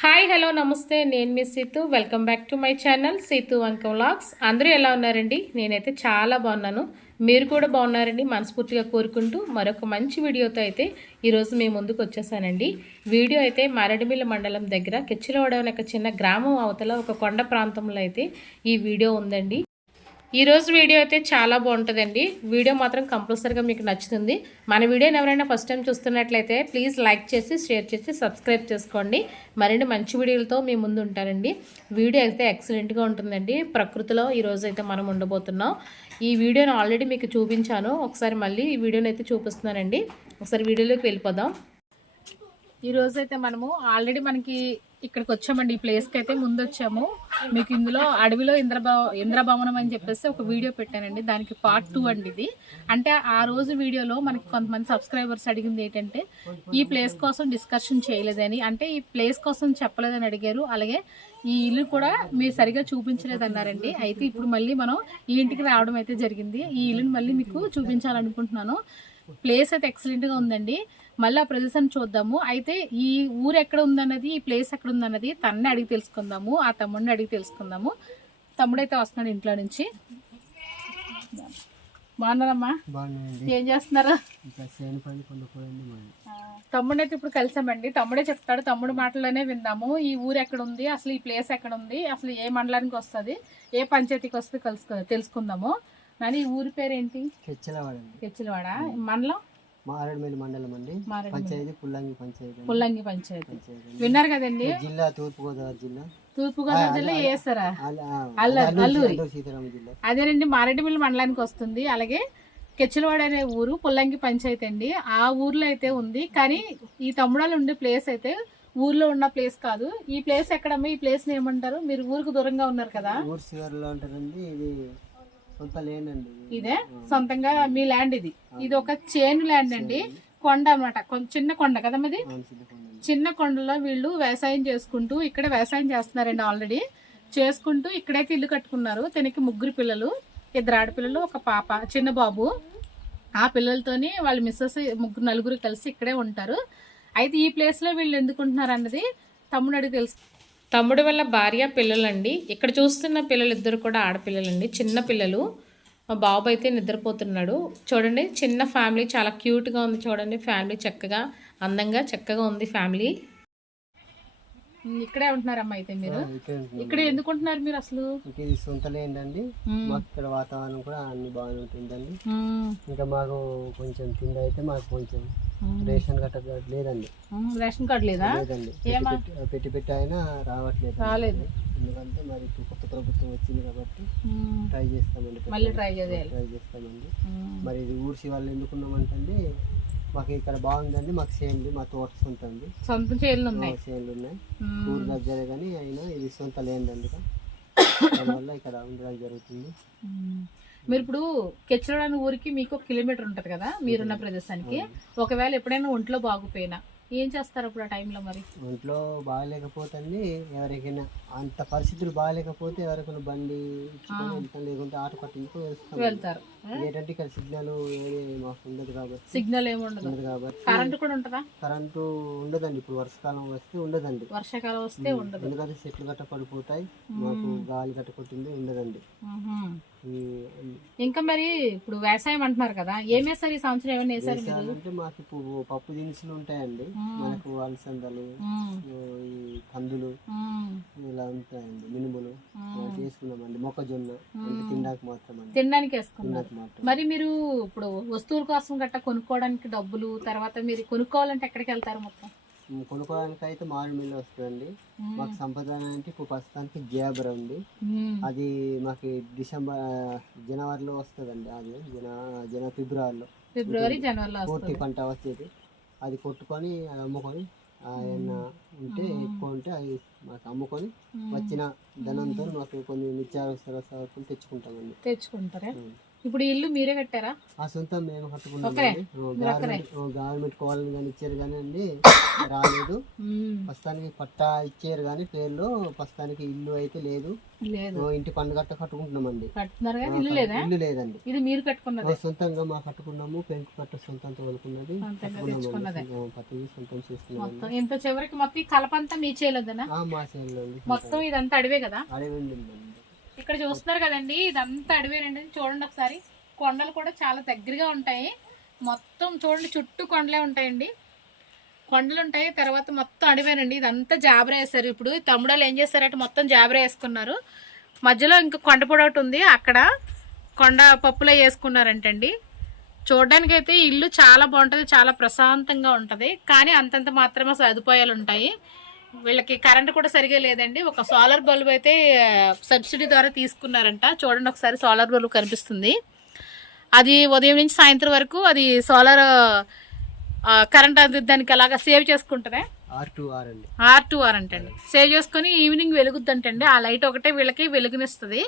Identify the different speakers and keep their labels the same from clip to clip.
Speaker 1: Hi hello నమస్తే. నేను మీ Seethu. Welcome back to my channel Seethu Vanka vlogs. అందరూ ఎలా ఉన్నారండి? నేనైతే చాలా బాగున్నాను. మీరు కూడా బాగున్నారండి మనస్ఫూర్తిగా కోరుకుంటూ మరొక మంచి వీడియోతో అయితే ఈరోజు మేము ముందుకు వచ్చేసానండి. వీడియో అయితే మారడిమిల్ల మండలం దగ్గర కెచ్చిలవాడ అనే ఒక చిన్న గ్రామం అవతల ఒక కొండ ప్రాంతంలో అయితే ఈ వీడియో ఉందండి. ఈరోజు వీడియో అయితే చాలా బాగుంటుందండి. వీడియో మాత్రం కంపల్సరీగా మీకు నచ్చుతుంది. మన వీడియోని ఎవరైనా ఫస్ట్ టైం చూస్తున్నట్లయితే ప్లీజ్ లైక్ చేసి షేర్ చేసి సబ్స్క్రైబ్ చేసుకోండి. మరిన్ని మంచి వీడియోలతో మీ ముందు ఉంటానండి. వీడియో అయితే ఎక్సలెంట్గా ఉంటుందండి. ప్రకృతిలో ఈరోజు అయితే మనం ఉండబోతున్నాం. ఈ వీడియోని ఆల్రెడీ మీకు చూపించాను. ఒకసారి మళ్ళీ ఈ వీడియోని అయితే చూపిస్తున్నానండి. ఒకసారి వీడియోలోకి వెళ్ళిపోదాం. ఈరోజైతే మనము ఆల్రెడీ మనకి ఇక్కడికి వచ్చామండి. ఈ ప్లేస్కి అయితే ముందు వచ్చాము మీకు ఇందులో అడవిలో ఇంద్రభవ ఇంద్రభవనం అని చెప్పేసి ఒక వీడియో పెట్టానండి. దానికి పార్ట్ టూ అండి ఇది. అంటే ఆ రోజు వీడియోలో మనకి కొంతమంది సబ్స్క్రైబర్స్ అడిగింది ఏంటంటే ఈ ప్లేస్ కోసం డిస్కషన్ చేయలేదని. అంటే ఈ ప్లేస్ కోసం చెప్పలేదని అడిగారు. అలాగే ఈ ఇల్లు కూడా మీరు సరిగా చూపించలేదన్నారండి. అయితే ఇప్పుడు మళ్ళీ మనం ఈ ఇంటికి రావడం అయితే జరిగింది. ఈ ఇల్లుని మళ్ళీ మీకు చూపించాలనుకుంటున్నాను. ప్లేస్ అయితే ఎక్సలెంట్గా ఉందండి. మళ్ళీ ఆ ప్రదేశాన్ని చూద్దాము. అయితే ఈ ఊరు ఎక్కడ ఉందన్నది ఈ ప్లేస్ ఎక్కడ ఉందన్నది తన్నే అడిగి తెలుసుకుందాము. ఆ తమ్ముడిని అడిగి తెలుసుకుందాము. తమ్ముడైతే వస్తున్నాడు ఇంట్లో నుంచి. బాగున్నారమ్మా? ఏం చేస్తున్నారు? తమ్ముడు అయితే ఇప్పుడు కలిసామండి. తమ్ముడే చెప్తాడు తమ్ముడు మాటలోనే విందాము ఈ ఊరు ఎక్కడ ఉంది? అసలు ఈ ప్లేస్ ఎక్కడ ఉంది? అసలు ఏ మండలానికి వస్తుంది? ఏ పంచాయతీకి వస్తుంది? కలుసుకో తెలుసుకుందాము. కానీ ఈ ఊరి పేరు ఏంటి కెచ్చిలవాడ? మండలం?
Speaker 2: మారేడుమిల్లి మండలం అండి. పంచాయతీ పుల్లంగి పంచాయతీ.
Speaker 1: పుల్లంగి పంచాయతీ. విన్నారు కదండి?
Speaker 2: జిల్లా తూర్పుగోదావరి జిల్లా.
Speaker 1: తూర్పుగోదావరి జిల్లా
Speaker 2: ఆ,
Speaker 1: అల్లూరి, అదేనండి మారేడుమిల్లి మండలానికి వస్తుంది. అలాగే కెచ్చిలవాడ అనే ఊరు పుల్లంగి పంచాయతీ అండి. ఆ ఊర్లో అయితే ఉంది. కానీ ఈ తమ్ముడాలు ఉండే ప్లేస్ అయితే ఊర్లో ఉన్న ప్లేస్ కాదు. ఈ ప్లేస్ ఎక్కడమ్మా? ఈ ప్లేస్ ఏమంటారు? మీరు ఊరికి దూరంగా ఉన్నారు కదా.
Speaker 2: ఊరు శివారులో ఉంటారండి ఇది ఇది.
Speaker 1: సొంతంగా మీ ల్యాండ్ ఇది. ఇది ఒక చేను ల్యాండ్ అండి. కొండ అనమాట చిన్న కొండ కదా
Speaker 2: అండి.
Speaker 1: చిన్న కొండలో వీళ్ళు వ్యవసాయం చేసుకుంటూ ఇక్కడ వ్యవసాయం చేస్తున్నారండి ఆల్రెడీ చేసుకుంటూ ఇక్కడైతే ఇల్లు కట్టుకున్నారు. తనకి ముగ్గురు పిల్లలు ఇద్దరు ఆడపిల్లలు ఒక పాప చిన్న బాబు. ఆ పిల్లలతోని వాళ్ళ మిస్సెస్ ముగ్గురు నలుగురు కలిసి ఇక్కడే ఉంటారు. అయితే ఈ ప్లేస్లో వీళ్ళు ఎందుకు ఉంటున్నారు అన్నది తమ్ముడు అడిగి తెలుసు. తమ్ముడు వల్ల భార్య పిల్లలండి. ఇక్కడ చూస్తున్న పిల్లలు ఇద్దరు కూడా ఆడపిల్లలండి. చిన్న పిల్లలు. మా బాబు అయితే నిద్రపోతున్నాడు. చూడండి చిన్న ఫ్యామిలీ చాలా క్యూట్గా ఉంది. చూడండి ఫ్యామిలీ చక్కగా అందంగా చక్కగా ఉంది ఫ్యామిలీ. ఇక్కడే ఉంటున్నారమ్మా అయితే మీరు
Speaker 2: ఇక్కడే
Speaker 1: ఎందుకు ఉంటున్నారు మీరు అసలు
Speaker 2: ఇది సొంత లేండండి
Speaker 1: మ్మ్.
Speaker 2: మాకు ఇక్కడ వాతావరణం కూడా అన్ని బాగానే ఉంటుందండి. ఇంకా మాకు కొంచెం కింద అయితే మాకు కొంచెం. రేషన్ గట్ట లేదండి.
Speaker 1: రేషన్ కార్డు లేదా
Speaker 2: లేదండి? పెట్టి పెట్టి- అయినా రావట్లేదు
Speaker 1: రాలేదు
Speaker 2: ఎందుకంటే మరి కొత్త ప్రభుత్వం వచ్చింది కాబట్టి. ట్రై చేస్తామండి
Speaker 1: మళ్ళీ ట్రై చేయాలి
Speaker 2: ట్రై చేస్తామండి. మరి ఇది ఊర్సి వాళ్ళు ఎందుకున్నామంటే మాకు ఇక్కడ బాగుందండి మాకు చేనులు మా తోట సొంత ఉంది.
Speaker 1: సొంత చేనులు ఉన్నాయి.
Speaker 2: చేనులు ఉన్నాయి. ఊరు దగ్గరే కానీ అయినా ఇది సొంత లేదండి దానివల్ల ఇక్కడ. ఉండడం జరుగుతుంది.
Speaker 1: మీరు ఇప్పుడు కెచ్చలడానికి ఊరికి మీకు ఒక కిలోమీటర్ ఉంటది కదా మీరున్న ప్రదేశానికి. ఒకవేళ ఎప్పుడైనా ఒంట్లో బాగుపోయినా ఏం చేస్తారు అప్పుడు ఆ టైంలో మరి?
Speaker 2: ఒంట్లో బాగాలేకపోతే ఎవరికైనా అంత పరిస్థితులు బాగాలేకపోతే ఎవరికైనా బండి లేకుంటే ఆటో వెళ్తాం
Speaker 1: వెళ్తారు.
Speaker 2: ఏంటంటే ఇక్కడ సిగ్నల్ మాకు ఉండదు కాబట్టి.
Speaker 1: సిగ్నల్ ఏమి ఉండదు.
Speaker 2: ఉండదు కాబట్టి
Speaker 1: కరెంట్ కూడా ఉంటుందా?
Speaker 2: కరెంటు ఉండదండి. ఇప్పుడు వర్షాకాలం వస్తే ఉండదండి.
Speaker 1: వర్షాకాలం వస్తే ఉండదు.
Speaker 2: ఎందుకంటే చెట్లు గట్ట పడిపోతాయి. మాకు గాలి గట్ట కొట్టింది ఉండదండి.
Speaker 1: ఇంకా మరి ఇప్పుడు వ్యవసాయం అంటున్నారు కదా ఏం వేస్తారు ఈ సంవత్సరం? ఏమైనా వేసారు మీరు?
Speaker 2: అంటే మాకు ఇప్పుడు పప్పు దినుసులు ఉంటాయండి. మనకు అలసందలు. ఈ కందులు. ఇలా ఉంటాయండి. మినుములు అవి చేసుకున్నామండి మొక్కజొన్న అంటే తినడానికి మాత్రం
Speaker 1: తినడానికి
Speaker 2: మాత్రం
Speaker 1: మరి మీరు ఇప్పుడు వస్తువుల కోసం గట్ట కొనుక్కోవడానికి డబ్బులు తర్వాత మీరు కొనుక్కోవాలంటే ఎక్కడికి వెళ్తారు మొత్తం?
Speaker 2: కొనుక్కోవడానికి అయితే మామిడి మిల్లు వస్తుందండి మాకు సంప్రదాయం అంటే ఇప్పుడు ప్రస్తుతానికి జేబర్ ఉంది. అది మాకు డిసెంబర్ జనవరిలో వస్తుందండి అది. జన జన ఫిబ్రవరిలో.
Speaker 1: ఫిబ్రవరి జనవరిలో
Speaker 2: పూర్తి పంట వచ్చేది. అది కొట్టుకొని అది అమ్ముకొని ఆయన ఉంటే ఎక్కువ ఉంటే అది మాకు అమ్ముకొని వచ్చిన ధనంతో మాకు కొన్ని నిత్యావసర సరుకులు తెచ్చుకుంటామండి.
Speaker 1: తెచ్చుకుంటారా. ఇప్పుడు ఇల్లు మీరే కట్టారా?
Speaker 2: ఆ సొంతం మేము కట్టుకున్నాం? గవర్నమెంట్ కాలనీ కానీ ఇచ్చారు కానీ అండి రాలేదు. ప్రస్తుతానికి పట్టా ఇచ్చారు కానీ పేర్లు ప్రస్తుతానికి ఇల్లు అయితే లేదు. ఇంటి పన్ను గట్ట కట్టుకుంటున్నామండి
Speaker 1: ఇల్లు లేదా?
Speaker 2: ఇల్లు లేదండి.
Speaker 1: ఇది మీరు
Speaker 2: ఓ
Speaker 1: కట్టుకున్నది
Speaker 2: సొంతంగా మా కట్టుకున్నాము పెంకు కట్ట. ఓ పక్కకి సొంతం చేసుకున్నామండి
Speaker 1: మొత్తం ఇంత చివరికి మొత్తం కలపంతా మీ చేయలేదనా
Speaker 2: ఆ మా చేనులో ఉంది.
Speaker 1: మొత్తం ఇదంతా అడివే కదా?
Speaker 2: అడవి ఉండిందండి.
Speaker 1: ఇక్కడ చూస్తున్నారు కదండి ఇదంతా అడవేనండి చూడండి ఒకసారి. కొండలు కూడా చాలా దగ్గరగా ఉంటాయి. మొత్తం చూడండి చుట్టూ కొండలే ఉంటాయండి. కొండలు ఉంటాయి తర్వాత మొత్తం అడివేనండి. ఇదంతా జాబరా వేసారు ఇప్పుడు. తమ్ముడలు ఏం చేస్తారంటే మొత్తం జాబరా వేసుకున్నారు. మధ్యలో ఇంకా కొండ పొడవటి ఒకటి ఉంది. అక్కడ కొండ పప్పులో వేసుకున్నారంటండి. చూడడానికి అయితే ఇల్లు చాలా బాగుంటుంది చాలా ప్రశాంతంగా ఉంటుంది. కానీ అంతంత మాత్రమే సదుపాయాలు ఉంటాయి. వీళ్ళకి కరెంట్ కూడా సరిగా లేదండి. ఒక సోలార్ బల్బ్ అయితే సబ్సిడీ ద్వారా తీసుకున్నారంట. చూడండి ఒకసారి సోలార్ బల్బ్ కనిపిస్తుంది. అది ఉదయం నుంచి సాయంత్రం వరకు అది సోలార్ కరెంట్ అది దానికి అలాగా సేవ్ చేసుకుంటుందా?
Speaker 2: ఆర్ టు ఆర్ అండి.
Speaker 1: ఆర్ టు ఆర్ అంటండి. సేవ్ చేసుకొని ఈవినింగ్ వెలుగుద్దంటండి. ఆ లైట్ ఒకటే వీళ్ళకి వెలుగునిస్తుంది.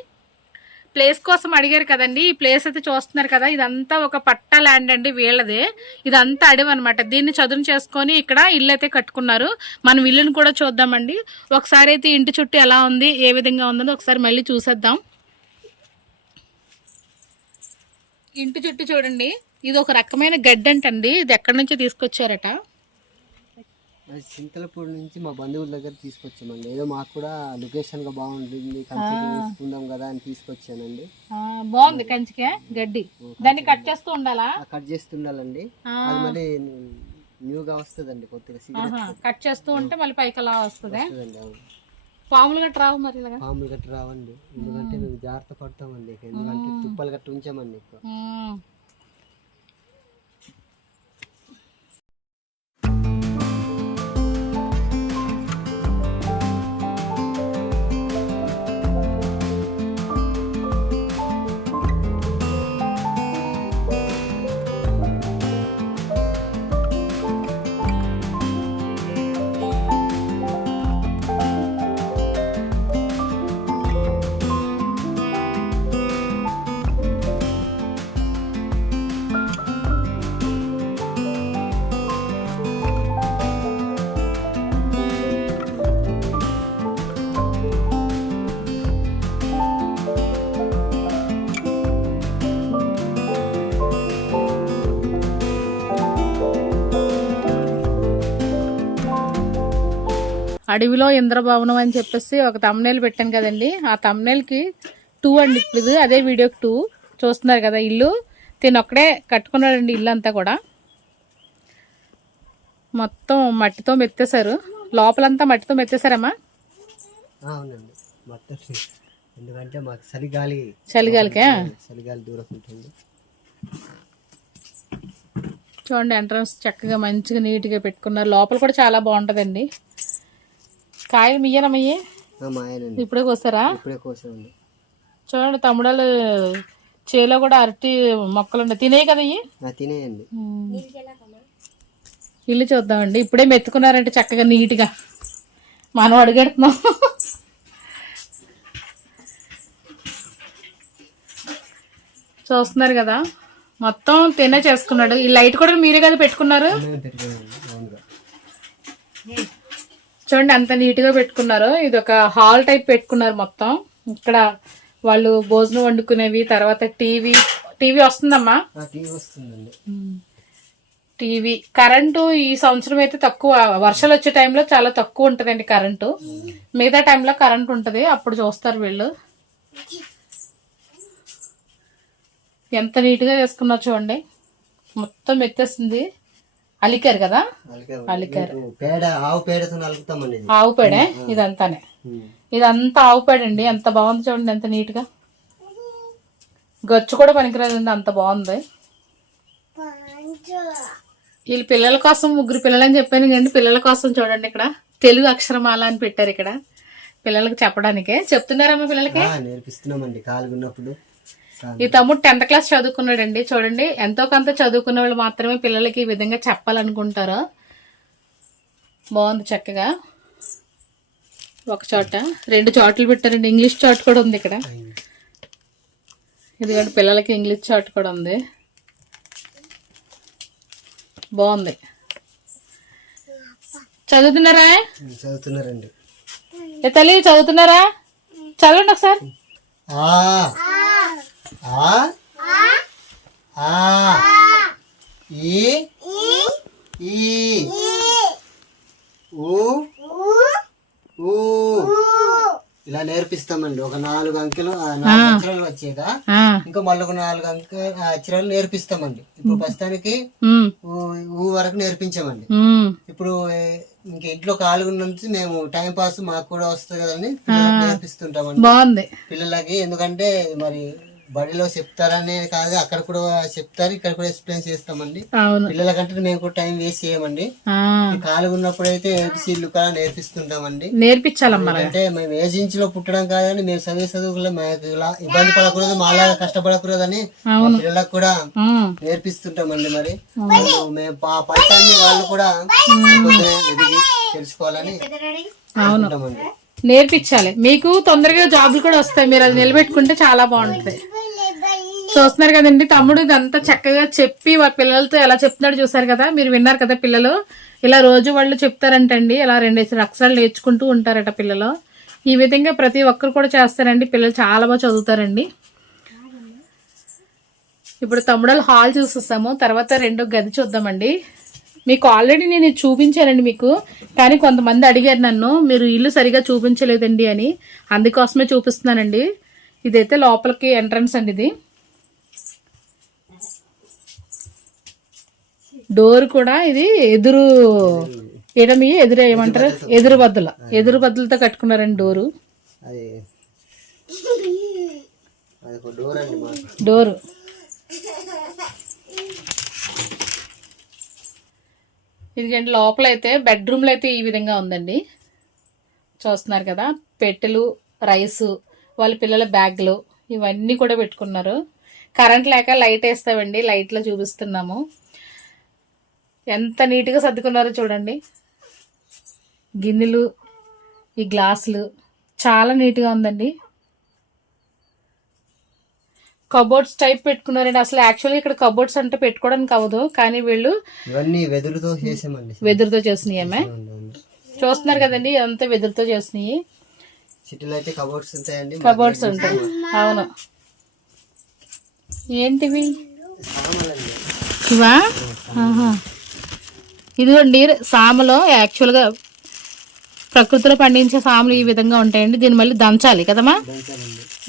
Speaker 1: ప్లేస్ కోసం అడిగారు కదండి. ఈ ప్లేస్ అయితే చూస్తున్నారు కదా. ఇదంతా ఒక పట్ట ల్యాండ్ అండి వీళ్ళదే. ఇదంతా అడవి అనమాట దీన్ని చదును చేసుకొని ఇక్కడ ఇల్లు అయితే కట్టుకున్నారు. మనం ఇల్లును కూడా చూద్దామండి. ఒకసారి అయితే ఇంటి చుట్టూ ఎలా ఉంది ఏ విధంగా ఉందని ఒకసారి మళ్ళీ చూసేద్దాం. ఇంటి చుట్టూ చూడండి. ఇది ఒక రకమైన గడ్డంటండి. ఇది ఎక్కడి నుంచో తీసుకొచ్చారట?
Speaker 2: చింతలపూడి నుంచి మా బంధువుల దగ్గర తీసుకొచ్చామండి. ఏదో మాకు కూడా లొకేషన్గా బాగుంటుంది కంచెకి కదా అని తీసుకొచ్చానండి.
Speaker 1: బాగుంది కంచికే గడ్డి. దాన్ని కట్ చేస్తూ ఉండాలా?
Speaker 2: కట్ చేస్తుండాలండి. అది మళ్ళీ న్యూగా వస్తుందండి కొద్దిగా
Speaker 1: కట్ చేస్తూ ఉంటే మళ్ళీ పైకి అలా వస్తుంది పాములు గట్ట రావు మరి ఇలాగా?
Speaker 2: పాములు గట్ట రావండి. ఎందుకంటే మేము. జాగ్రత్త పడతామండి ఎందుకంటే తుప్పలు గట్ట ఉంచామండి
Speaker 1: అడవిలో ఇంద్రభవనం అని చెప్పేసి ఒక తమ్నేల్ పెట్టాను కదండి. ఆ తమ్నేల్కి టూ అండి. ఇప్పుడు అదే వీడియోకి టూ చూస్తున్నారు కదా ఇల్లు. తిని ఒక్కడే కట్టుకున్నాడండి ఇల్లు అంతా కూడా. మొత్తం మట్టితో మెత్తేశారు. లోపలంతా మట్టితో మెత్తేశారమ్మా?
Speaker 2: అవునండి. ఎందుకంటే మాకు చలిగాలి.
Speaker 1: చలిగాలికే?
Speaker 2: చలిగాలి దూరం ఉంటుంది.
Speaker 1: చూడండి ఎంట్రన్స్ చక్కగా మంచిగా నీట్గా పెట్టుకున్నారు. లోపల కూడా చాలా బాగుంటుందండి. కాయలు మియ్యనమ్మయ్యే
Speaker 2: ఆ, మా ఆయనండి
Speaker 1: ఇప్పుడే కోసారా
Speaker 2: ఇప్పుడే కోసమండి.
Speaker 1: చూడండి తమ్ముడాలు చేలో కూడా అరటి మొక్కలు ఉన్నాయి తినే కదా
Speaker 2: తినేయండి.
Speaker 1: ఇల్లు చూద్దామండి. ఇప్పుడే మెత్తుకున్నారంటే చక్కగా నీట్గా. మనం అడుగెడుతున్నాం. చూస్తున్నారు కదా? మొత్తం తినే చేసుకున్నాడు. ఈ లైట్ కూడా మీరే కదా పెట్టుకున్నారు? చూడండి అంత నీట్గా పెట్టుకున్నారు. ఇది ఒక హాల్ టైప్ పెట్టుకున్నారు మొత్తం. ఇక్కడ వాళ్ళు భోజనం వండుకునేవి తర్వాత టీవీ టీవీ వస్తుందమ్మా?
Speaker 2: టీవీ
Speaker 1: కరెంటు ఈ సంవత్సరం అయితే తక్కువ. వర్షాలు వచ్చే టైంలో చాలా తక్కువ ఉంటుందండి కరెంటు. మిగతా టైంలో కరెంట్ ఉంటుంది. అప్పుడు చూస్తారు వీళ్ళు. ఎంత నీట్గా చేసుకున్నారు చూడండి. మొత్తం ఎత్తేస్తుంది అలికారు కదా? అలికారు.
Speaker 2: మీకు పేడ ఆవు పేడతో నలుగుతామండి ఇది
Speaker 1: ఆవు పేడే? ఇదంతానే. ఇదంతా ఆవు పేడ అండి ఎంత బాగుంది చూడండి ఎంత నీట్గా. గచ్చు కూడా పనికిరాదండి అంత బాగుంది. వీళ్ళు పిల్లల కోసం ముగ్గురు పిల్లలని చెప్పాను కండి పిల్లల కోసం చూడండి ఇక్కడ. తెలుగు అక్షరమాల అని పెట్టారు ఇక్కడ. పిల్లలకి చెప్పడానికే. చెప్తున్నారమ్మా పిల్లలకి?
Speaker 2: నేర్పిస్తున్నామండి. కాలుగున్నప్పుడు.
Speaker 1: ఈ తమ్ముడు టెన్త్ క్లాస్ చదువుకున్నాడండి. చూడండి ఎంతో కొంత చదువుకున్న వాళ్ళు మాత్రమే పిల్లలకి ఈ విధంగా చెప్పాలనుకుంటారు. బాగుంది చక్కగా. ఒక చోట రెండు చోట్లు పెట్టారండి. ఇంగ్లీష్ చోట కూడా ఉంది ఇక్కడ. ఇదిగోండి పిల్లలకి ఇంగ్లీష్ చాట్ కూడా ఉంది. బాగుంది. చదువుతున్నారా?
Speaker 2: చదువుతున్నారండి.
Speaker 1: ఏ తల్లి చదువుతున్నారా? చదవండి ఒకసారి.
Speaker 2: ఆ? ఆ. ఈ? ఈ. ఊ? ఊ. ఇలా నేర్పిస్తామండి. ఒక నాలుగు అంకెలు నాలుగు అక్షరాలు వచ్చేదా? ఇంకా మళ్ళీ ఒక నాలుగు అంక అక్షరాలు నేర్పిస్తామండి. ఇప్పుడు ప్రస్తుతానికి ఊ వరకు నేర్పించామండి. ఇప్పుడు ఇంక ఇంట్లో ఖాళీగా ఉన్నంత మేము టైం పాస్ మాకు కూడా వస్తుంది పిల్లలకు నేర్పిస్తుంటామండి.
Speaker 1: బాగుంది.
Speaker 2: పిల్లలకి ఎందుకంటే మరి బడిలో చెప్తారనే కాదు అక్కడ కూడా చెప్తారు ఇక్కడ కూడా ఎక్స్ప్లెయిన్ చేస్తామండి.
Speaker 1: అవును.
Speaker 2: పిల్లలకంటే మేము కూడా టైం వేస్ట్ చేయమండి. ఖాళీగా ఉన్నప్పుడు అయితే ఏబిసిడ్లు కూడా నేర్పిస్తుంటామండి.
Speaker 1: నేర్పించాలమ్మా
Speaker 2: అంటే మేము ఏ ఇంచ్లో పుట్టడం కాదని మేము చదివే చదువుకులో మాకు ఇలా ఇబ్బంది పడకూడదు మాలాగా కష్టపడకూడదని పిల్లలకు కూడా నేర్పిస్తుంటామండి మరి. మేము మేము పా- ఫలితాన్ని వాళ్ళు కూడా ఎదిగి తెలుసుకోవాలని అనుకుంటామండి.
Speaker 1: నేర్పించాలి. మీకు తొందరగా జాబులు కూడా వస్తాయి. మీరు అది నిలబెట్టుకుంటే చాలా బాగుంటుంది. చూస్తున్నారు కదండి తమ్ముడు ఇదంతా చక్కగా చెప్పి వాళ్ళ పిల్లలతో ఎలా చెప్తున్నాడు చూసారు కదా? మీరు విన్నారు కదా పిల్లలు? ఇలా రోజు వాళ్ళు చెప్తారంటండి. ఇలా రెండేసి అక్షరాలు నేర్చుకుంటూ ఉంటారట పిల్లలు. ఈ విధంగా ప్రతి ఒక్కరు కూడా చేస్తారండి. పిల్లలు చాలా బాగా చదువుతారండి. ఇప్పుడు తమ్ముడలు హాల్ చూసేస్తాము. తర్వాత రెండో గది చూద్దామండి. మీకు ఆల్రెడీ నేను చూపించానండి మీకు. కానీ కొంతమంది అడిగారు నన్ను మీరు ఇల్లు సరిగా చూపించలేదండి అని. అందుకోసమే చూపిస్తున్నానండి. ఇదైతే లోపలికి ఎంట్రన్స్ అండి ఇది. డోర్ కూడా ఇది ఎదురు ఎడమి ఎదురు ఏమంటారు? ఎదురు బద్దల. ఎదురు బద్దలతో కట్టుకున్నారండి డోరు
Speaker 2: డోర్ అండి
Speaker 1: లోపల అయితే బెడ్రూమ్లో అయితే ఈ విధంగా ఉందండి. చూస్తున్నారు కదా పెట్టెలు రైసు వాళ్ళ పిల్లల బ్యాగ్లు ఇవన్నీ కూడా పెట్టుకున్నారు. కరెంట్ లేక లైట్ వేస్తామండి లైట్లో చూపిస్తున్నాము. ఎంత నీట్గా సర్దుకున్నారో చూడండి. గిన్నెలు ఈ గ్లాసులు చాలా నీట్గా ఉందండి. కబోర్డ్స్ టైప్ పెట్టుకున్నారండి. అసలు యాక్చువల్గా ఇక్కడ కబోర్డ్స్ అంటే పెట్టుకోవడానికి అవ్వదు. కానీ వీళ్ళు
Speaker 2: ఇవన్నీ వెదురుతో చేసామండి.
Speaker 1: వెదురుతో చేసినాయి. చూస్తున్నారు కదండి అంతా వెదురుతో చేసినాయి
Speaker 2: సిటీలో అయితే కబోర్డ్స్ ఉంటాయండి
Speaker 1: కబోర్డ్స్ ఉంటాయి. అవును. ఏంటివి? ఇవా. ఇదిగోండి సామలో యాక్చువల్గా ప్రకృతిలో పండించే సాములు ఈ విధంగా ఉంటాయండి. దీన్ని మళ్ళీ దంచాలి కదమ్మా?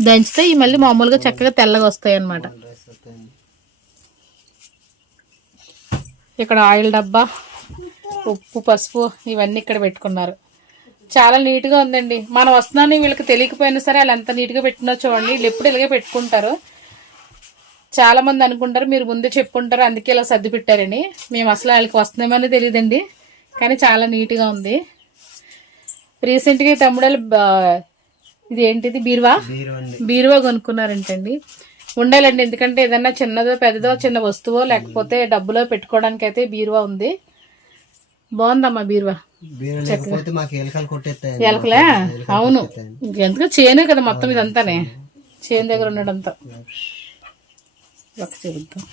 Speaker 1: దంచితే ఈ మళ్ళీ మామూలుగా చక్కగా తెల్లగా వస్తాయి అన్నమాట ఇక్కడ ఆయిల్ డబ్బా ఉప్పు పసుపు ఇవన్నీ ఇక్కడ పెట్టుకున్నారు. చాలా నీట్గా ఉందండి. మనం వస్తున్నాను వీళ్ళకి తెలియకపోయినా సరే వాళ్ళు ఎంత నీట్గా పెట్టినా చూడండి. వీళ్ళు ఎప్పుడు ఇలాగే పెట్టుకుంటారు. చాలామంది అనుకుంటారు మీరు ముందే చెప్పుకుంటారు అందుకే ఇలా సర్ది పెట్టారని. మేము అసలు వాళ్ళకి వస్తున్నామని తెలియదండి. కానీ చాలా నీట్గా ఉంది. రీసెంట్గా తమ్ముడు బా- ఇది ఏంటిది బీరువా బీరువా కొనుక్కున్నారంటండి. ఉండాలండి ఎందుకంటే ఏదన్నా చిన్నదో పెద్దదో చిన్న వస్తువో లేకపోతే డబ్బులో పెట్టుకోవడానికి అయితే బీరువా ఉంది. బాగుందమ్మా బీరువా.
Speaker 2: ఎలకలు
Speaker 1: అవును. ఎందుకు? చేనే కదా మొత్తం ఇదంతానే. చేను దగ్గర ఉండడంతా. ఒక చూద్దాం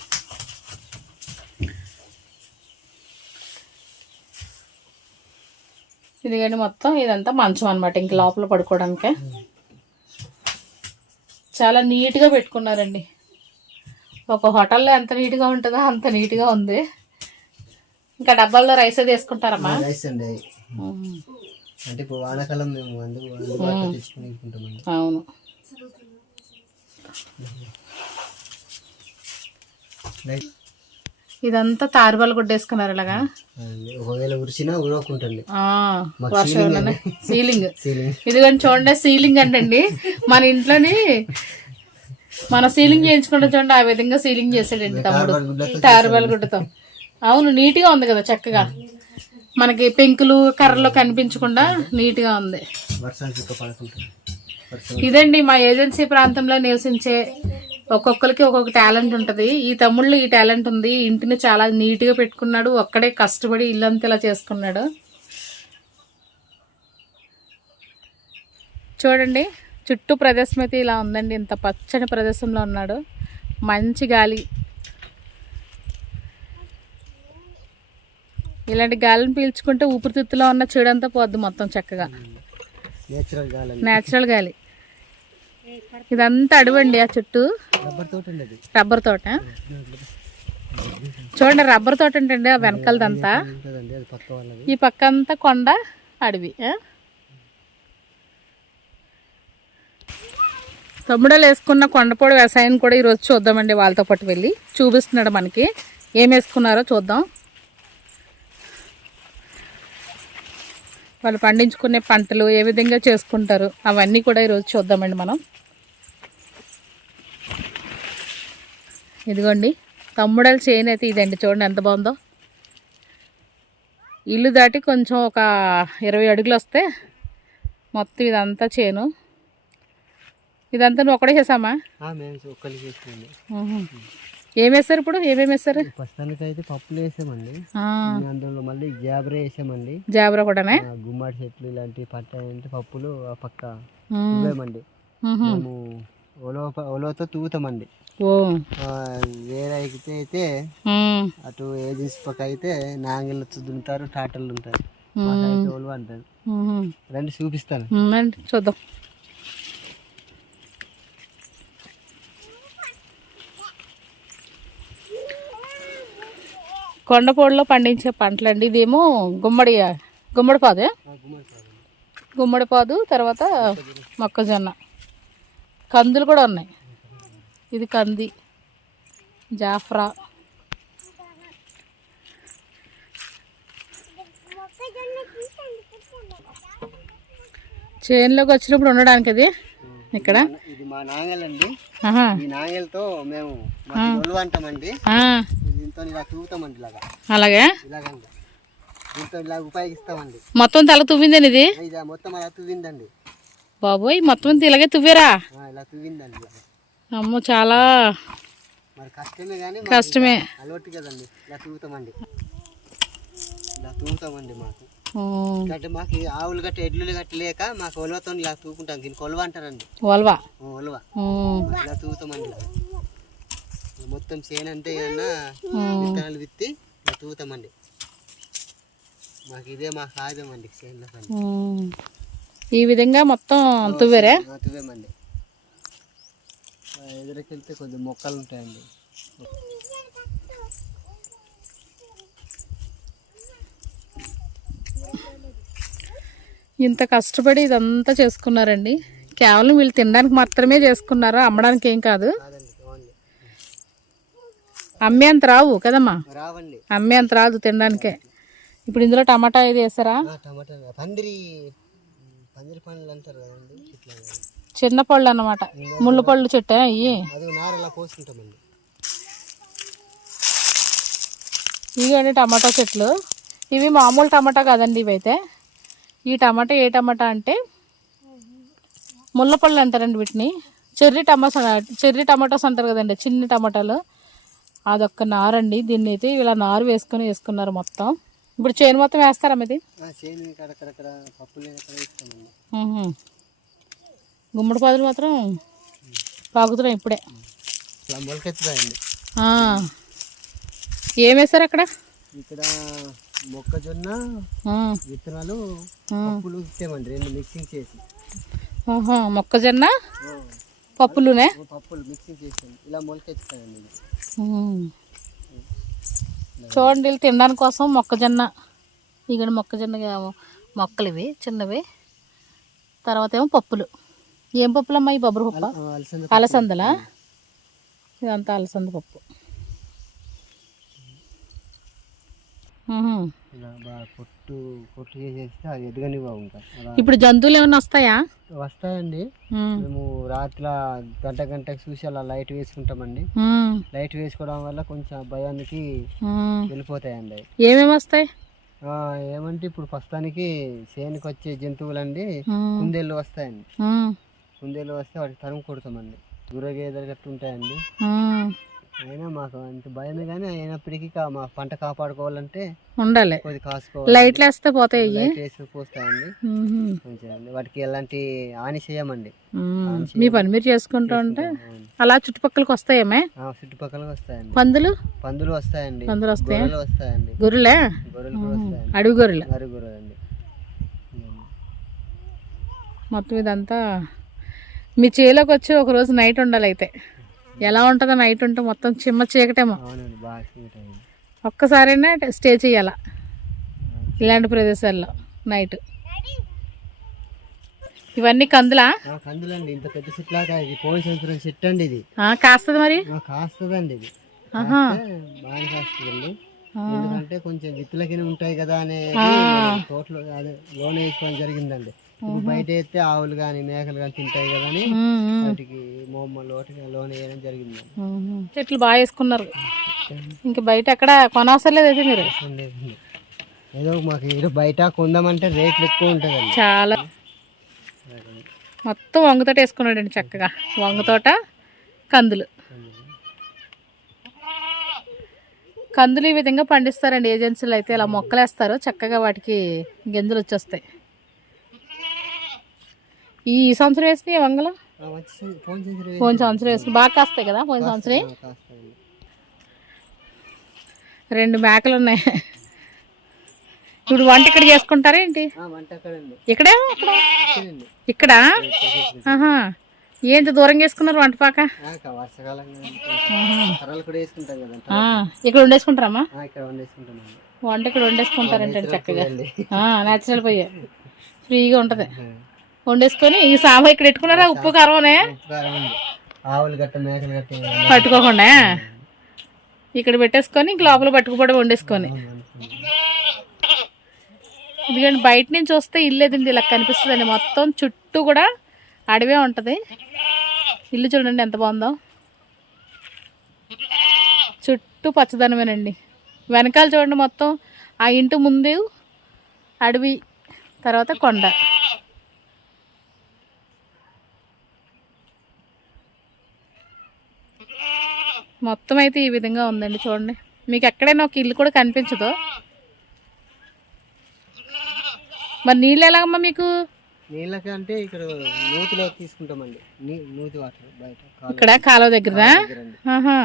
Speaker 1: ఇది కానీ మొత్తం ఇదంతా మంచం అనమాట ఇంక లోపల పడుకోవడానికే. చాలా నీట్గా పెట్టుకున్నారండి. ఒక హోటల్లో ఎంత నీట్గా ఉంటుందో అంత నీట్గా ఉంది. ఇంకా డబ్బాల్లో రైస్ అది వేసుకుంటారమ్మా
Speaker 2: రైస్ అండి. అంటే ఇప్పుడు వానాకాలం మేము తెచ్చుకుని
Speaker 1: అవును. ఇదంతా తారుబాలు కొట్టేసుకున్నారు ఇలాగా.
Speaker 2: ఒకవేళ ఉరిచినా
Speaker 1: వర్షం సీలింగ్
Speaker 2: సీలింగ్
Speaker 1: ఇదిగోండి చూడండి సీలింగ్ అంటండి. మన ఇంట్లోని మన సీలింగ్ చేయించుకుంటే చూడండి ఆ విధంగా సీలింగ్ చేసాడండి తమ్ముడు. తారుబాలు గుడ్డతో. అవును నీట్గా ఉంది కదా చక్కగా. మనకి పెంకులు కర్రలు కనిపించకుండా నీట్గా ఉంది. ఇదండి మా ఏజెన్సీ ప్రాంతంలో నివసించే ఒక్కొక్కరికి ఒక్కొక్క టాలెంట్ ఉంటుంది. ఈ తమ్ముళ్ళు ఈ టాలెంట్ ఉంది. ఇంటిని చాలా నీట్గా పెట్టుకున్నాడు. ఒక్కడే కష్టపడి ఇల్లంతా ఇలా చేసుకున్నాడు. చూడండి. చుట్టూ ప్రదేశం అయితే ఇలా ఉందండి. ఇంత పచ్చని ప్రదేశంలో ఉన్నాడు. మంచి గాలి. ఇలాంటి గాలిని పీల్చుకుంటే ఊపిరితిత్తులో ఉన్న చెడంతా పోద్ది మొత్తం చక్కగా.
Speaker 2: నేచురల్ గాలి.
Speaker 1: నేచురల్ గాలి. ఇదంతా అడవండి ఆ చుట్టూ.
Speaker 2: రబ్బర్ తోట
Speaker 1: చూడండి రబ్బర్ తోట ఏంటండి ఆ వెనకాలదంతా. ఈ పక్క అంతా కొండ అడవి? తమ్ముడలు వేసుకున్న కొండపొడి వ్యవసాయం కూడా ఈరోజు చూద్దామండి వాళ్ళతో పాటు వెళ్ళి. చూపిస్తున్నాడు మనకి. ఏం వేసుకున్నారో చూద్దాం. వాళ్ళు పండించుకునే పంటలు ఏ విధంగా చేసుకుంటారు అవన్నీ కూడా ఈరోజు చూద్దామండి మనం. ఇదిగోండి తమ్ముడల చేను అయితే ఇదండి చూడండి ఎంత బాగుందో. ఇల్లు దాటి కొంచెం ఒక ఇరవై అడుగులు వస్తే మొత్తం ఇదంతా చేను. ఇదంతా నువ్వు ఒకటే చేసామా
Speaker 2: ఆ, మేము ఒక్కరికి వేసుకోండి
Speaker 1: ఏం వేస్తారు ఇప్పుడు? ఏమేమి వేస్తారు?
Speaker 2: ప్రస్తుతానికి అయితే పప్పులు వేసామండి. అందులో మళ్ళీ జాబ్రే వేసామండి.
Speaker 1: జాబరా కూడానే?
Speaker 2: ఆ, గుమ్మడి చెట్లు ఇలాంటి పంట పప్పులు ఆ పక్క ఇవ్వమండి. మేము ఒలో ఒలోతో తూగుతామండి.
Speaker 1: ఓ.
Speaker 2: వేరే అయితే అయితే అటు ఏజెన్సీ పక్క అయితే నాంగిళ్ళు దుంటారు టాటర్లు ఉంటారు ఒలువ అంటారు. రండి చూపిస్తాను.
Speaker 1: చూద్దాం. కొండపోడులో పండించే పంటలండి. ఇదేమో గుమ్మడి గుమ్మడి పాదే.
Speaker 2: గుమ్మడి
Speaker 1: పాదు తర్వాత మొక్కజొన్న. కందులు కూడా ఉన్నాయి. ఇది కంది జాఫ్రా. చేనులోకి వచ్చినప్పుడు ఉండడానికి అది ఇక్కడ?
Speaker 2: ఇది మా నాంగలండి. ఈ నాంగలతో మేము అంటామండి. దీంతో ఇలా తూగుతామండి ఇలాగా.
Speaker 1: అలాగే?
Speaker 2: ఇలాగండి. దీంతో ఇలా ఉపయోగిస్తామండి.
Speaker 1: మొత్తం తల తువ్విందని ఇది?
Speaker 2: ఇది మొత్తం అలా తువ్విందండి.
Speaker 1: బాబోయ్ మొత్తం అంతా ఇలాగే తువ్వేరా. అమ్మో చాలా
Speaker 2: మరి కష్టమే అలవాటు కదండి. ఇలా తూగుతామండి ఇలా తూగుతామండి మాకు. అంటే మాకు ఆవులు గట్ట ఎడ్లు గట్ట లేక మాకు ఒలవతో ఇలా తూకుంటాం దీనికి ఒలవ అంటారండి. ఒలవ. మాకు ఇలా తూగుతామండి మొత్తం చేను అంటే ఏమన్నా విత్తనాలు విత్తి ఇలా తూగుతామండి మాకు ఇదే మా సాధ్యం అండి చేనులో.
Speaker 1: ఈ విధంగా మొత్తం తువ్వేరే?
Speaker 2: తువ్వేమండి. ఎదురుకెళ్తే కొద్దిగా మొక్కలు ఉంటాయండి.
Speaker 1: ఇంత కష్టపడి ఇదంతా చేసుకున్నారండి. కేవలం వీళ్ళు తినడానికి మాత్రమే చేసుకున్నారు? అమ్మడానికి ఏం కాదు.
Speaker 2: కాదండి ఓన్లీ.
Speaker 1: అమ్మే అంత రావు కదమ్మా?
Speaker 2: రావండి.
Speaker 1: అమ్మే అంత రాదు తినడానికే. ఇప్పుడు ఇందులో టమాటా ఇది వేసారా?
Speaker 2: టమాటా పందిరి పందిరి పండ్లు అంటారు కదండి ఇట్లా
Speaker 1: చిన్న పళ్ళు అన్నమాట. ముళ్ళు పళ్ళు చెట్టు అయ్యి.
Speaker 2: అది నార ఇలా పోసుకుంటామండి.
Speaker 1: ఇవి టమాటా చెట్లు? ఇవి మామూలు టమాటా కాదండి ఇవైతే. ఈ టమాటా ఏ టమాటా అంటే ముళ్ళపళ్ళు అంటారండి వీటిని. చెర్రీ టమాటా చెర్రీ టమాటాస్ అంటారు కదండి చిన్న టమాటాలు. అదొక్క నారండి. దీన్ని అయితే ఇలా నారు వేసుకొని వేసుకున్నారు మొత్తం. ఇప్పుడు చేను మొత్తం వేస్తారా మీది
Speaker 2: చేను అక్కడక్కడ పప్పులు.
Speaker 1: గుమ్మడి పాదులు మాత్రం పాకుతున్నాయి ఇప్పుడే
Speaker 2: ఇలా మొలకెత్తుతాయండి
Speaker 1: ఆ. ఏం వేశారు అక్కడ
Speaker 2: ఇక్కడ మొక్కజొన్న. విత్తనాలు. పప్పులు ఇచ్చామండి రెండు మిక్సింగ్ చేసి.
Speaker 1: మొక్కజొన్న పప్పులునే
Speaker 2: పప్పులు మిక్సింగ్ చేసాం ఇలా.
Speaker 1: ఉమ్. చూడండి వీళ్ళు తినడానికి కోసం మొక్కజొన్న. ఇక్కడ మొక్కజొన్న మొక్కలు ఇవి చిన్నవి. తర్వాత ఏమో పప్పులు. ఏం పప్పులు అమ్మా ఈ బొబ్బరి పప్పు? అలసందలా? ఇదంతా అలసంద పప్పు.
Speaker 2: ఇలా బాగా పొట్టు పొట్టు చేసేస్తే అది ఎదగనివ్వ ఇంకా అలా
Speaker 1: ఇప్పుడు జంతువులు ఏమైనా వస్తాయా
Speaker 2: వస్తాయండి
Speaker 1: ఉమ్.
Speaker 2: మేము రాత్రి గంట గంటకు చూసి అలా లైట్ వేసుకుంటామండి
Speaker 1: ఉమ్.
Speaker 2: లైట్ వేసుకోవడం వల్ల కొంచెం భయానికి
Speaker 1: ఉమ్.
Speaker 2: వెళ్ళిపోతాయండి అవి.
Speaker 1: ఏమేమి వస్తాయి
Speaker 2: ఆ, ఏమంటే ఇప్పుడు ప్రస్తుతానికి చేనుకి వచ్చే జంతువులండి
Speaker 1: ఉమ్.
Speaker 2: కుందేళ్ళు వస్తాయండి
Speaker 1: ఉమ్.
Speaker 2: కుందేళ్ళు వస్తే వాటికి తరుము కొడతామండి గుర్రగేదలు గట్టు ఉంటాయండి
Speaker 1: ఉమ్.
Speaker 2: అయినా మాకు అంత భయమే కానీ అయినప్పటికీ మా పంట కాపాడుకోవాలంటే
Speaker 1: ఉండాలి.
Speaker 2: కొద్ది కాసుకోవాలి.
Speaker 1: లైట్లు వేస్తే పోతాయి ఇవి.
Speaker 2: లైట్ వేసి పోస్తాయండి. మంచిదండి వాటికి ఎలాంటి హాని చేయమండి.
Speaker 1: మీ పని మీరు చేసుకుంటూ ఉంటే. అలా చుట్టుపక్కలకి వస్తాయేమే?
Speaker 2: ఆ, చుట్టుపక్కల వస్తాయండి.
Speaker 1: పందులు?
Speaker 2: పందులు వస్తాయండి.
Speaker 1: పందులు వస్తాయా?
Speaker 2: గొర్రెలు వస్తాయండి.
Speaker 1: గొర్రెలే?
Speaker 2: గొర్రెలు కూడా వస్తాయండి.
Speaker 1: అడవి గొర్రెలు?
Speaker 2: మరి గొర్రెలండి. ఉమ్.
Speaker 1: మొత్తం ఇదంతా మీ చేలోకి వచ్చి ఒక రోజు నైట్ ఉండాలి అయితే. ఎలా ఉంటుందో నైట్ ఉంటే మొత్తం చిమ్మ చీకటేమో. ఒక్కసారైనా స్టే చేయాల? ఇలాంటి ప్రదేశాల్లో నైట్. ఇవన్నీ కందులా?
Speaker 2: కందులండి ఇంత పెద్ద చెట్టు లాగా ఇది పోయిన సంవత్సరం చెట్టు అండి ఇది.
Speaker 1: కాస్తది మరి?
Speaker 2: కాస్తదండి ఇది. బాగా కాస్తుందండి. ఎందుకంటే కొంచెం విత్తులకి ఉంటాయి కదా అనే తోటలో అదే లోన వేసుకోవడం జరిగిందండి. ఇప్పుడు బయట అయితే ఆవులు కానీ మేకలు కానీ తింటాయి కదా అని వాటికి మోమ లోటు లోన వేయడం జరిగిందండి
Speaker 1: ఉమ్. చెట్లు బాగా వేసుకున్నారు. ఇంకా బయట ఎక్కడ కొనవసరం లేదు అయితే మీరు.
Speaker 2: ఏదో మాకు ఈడ బయట కొందామంటే రేట్లు ఎక్కువ ఉంటుందండి.
Speaker 1: చాలా. మొత్తం వంగతోట వేసుకున్నాడండి చక్కగా. వంగతోట కందులు. కందులు ఈ విధంగా పండిస్తారండి. ఏజెన్సీలు అయితే ఇలా మొక్కలు వేస్తారు చక్కగా వాటికి గింజలు వచ్చేస్తాయి. ఈ సంవత్సరం వేసినాయి వంగలు?
Speaker 2: పోయిన సంవత్సరం
Speaker 1: వేసిన బాగా కాస్తాయి కదా పోయిన సంవత్సరం? రెండు మేకలు ఉన్నాయి. ఇప్పుడు వంట ఇక్కడ చేసుకుంటారా ఏంటి? ఇక్కడే? ఇక్కడ? ఏంటి దూరం చేసుకున్నారు వంట పాక? ఇక్కడ వండేసుకుంటారమ్మా? వంట ఇక్కడ వండేసుకుంటారంటే చక్కగా. నేచురల్ పొయ్యి ఫ్రీగా ఉంటది. వండేసుకొని ఈ సాంబార్ ఇక్కడ పెట్టుకున్నారా? ఉప్పు కారమనే?
Speaker 2: ఉపకారం అండి ఆవులు గట్ట మేకలు గట్ట
Speaker 1: పట్టుకోకుండా? ఇక్కడ పెట్టేసుకొని ఇంక లోపల పట్టుకుపోవడం వండేసుకొని. ఎందుకంటే బయట నుంచి వస్తే ఇల్లు ఎదండి ఇలా కనిపిస్తుందండి. మొత్తం చుట్టూ కూడా అడవే ఉంటుంది. ఇల్లు చూడండి ఎంత బాగుందో. చుట్టూ పచ్చదనమేనండి. వెనకాల చూడండి మొత్తం ఆ ఇంటి ముందు అడవి తర్వాత కొండ. మొత్తం అయితే ఈ విధంగా ఉందండి చూడండి. మీకు ఎక్కడైనా ఒక ఇల్లు కూడా కనిపించదు. మరి నీళ్ళు ఎలాగమ్మా మీకు?
Speaker 2: నీళ్ళకి అంటే ఇక్కడ నూతిలో తీసుకుంటామండి. నూతి వాటర్ బయట
Speaker 1: ఇక్కడ కాలువ ఆహా.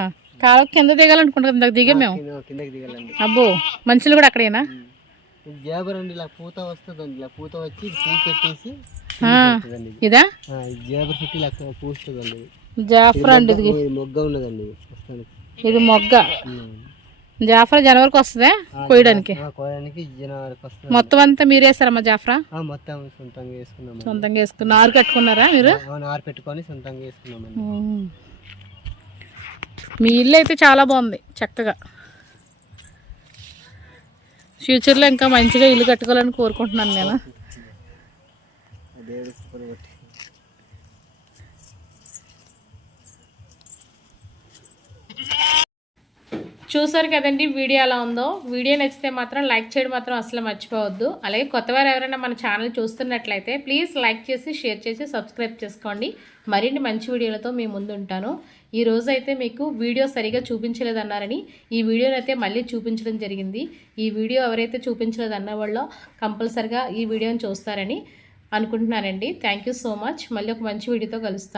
Speaker 1: కాలువ కింద దిగాలనుకుంటాం ఇందాక దిగాం మేము.
Speaker 2: కింద- కిందకి దిగాలండి.
Speaker 1: అబ్బో మనుషులు కూడా అక్కడేనా?
Speaker 2: జేబర్ అండి ఇలా పూత వస్తుందండి ఇలా పూత వచ్చి పూ పెట్టేసి ఇది. జేబర్ చుట్టూ ఇలా పూస్తుందండి.
Speaker 1: జాఫ్రా అండి ఇది
Speaker 2: మొగ్గ ఉన్నదండి ఇది
Speaker 1: మొగ్గ. జాఫ్రా జనవరికి వస్తుందా? కోయడానికి
Speaker 2: కోయడానికి జనవరికి వస్తుంది
Speaker 1: మొత్తం అంతా మీరు వేస్తారమ్మా జాఫ్రా?
Speaker 2: ఆ, మొత్తం సొంతంగా వేసుకున్నామండి
Speaker 1: సొంతంగా వేసుకుని నారు కట్టుకున్నారా మీరు?
Speaker 2: ఆరు పెట్టుకొని సొంతంగా వేసుకున్నామండి
Speaker 1: ఉమ్. మీ ఇల్లు అయితే చాలా బాగుంది చక్కగా. ఫ్యూచర్లో ఇంకా మంచిగా ఇల్లు కట్టుకోవాలని కోరుకుంటున్నాను నేను. చూసారు కదండి వీడియో ఎలా ఉందో. వీడియో నచ్చితే మాత్రం లైక్ చేయడం మాత్రం అసలు మర్చిపోవద్దు. అలాగే కొత్తవారు ఎవరైనా మన ఛానల్ చూస్తున్నట్లయితే ప్లీజ్ లైక్ చేసి షేర్ చేసి సబ్స్క్రైబ్ చేసుకోండి. మరిన్ని మంచి వీడియోలతో మీ ముందు ఉంటాను. ఈ రోజు అయితే మీకు వీడియో సరిగా చూపించలేదన్నారని ఈ వీడియోని అయితే మళ్ళీ చూపించడం జరిగింది. ఈ వీడియో ఎవరైతే చూపించలేదు అన్న కంపల్సరిగా ఈ వీడియోని చూస్తారని అనుకుంటున్నానండి. Thank you so much. మళ్ళీ ఒక మంచి వీడియోతో కలుస్తాను.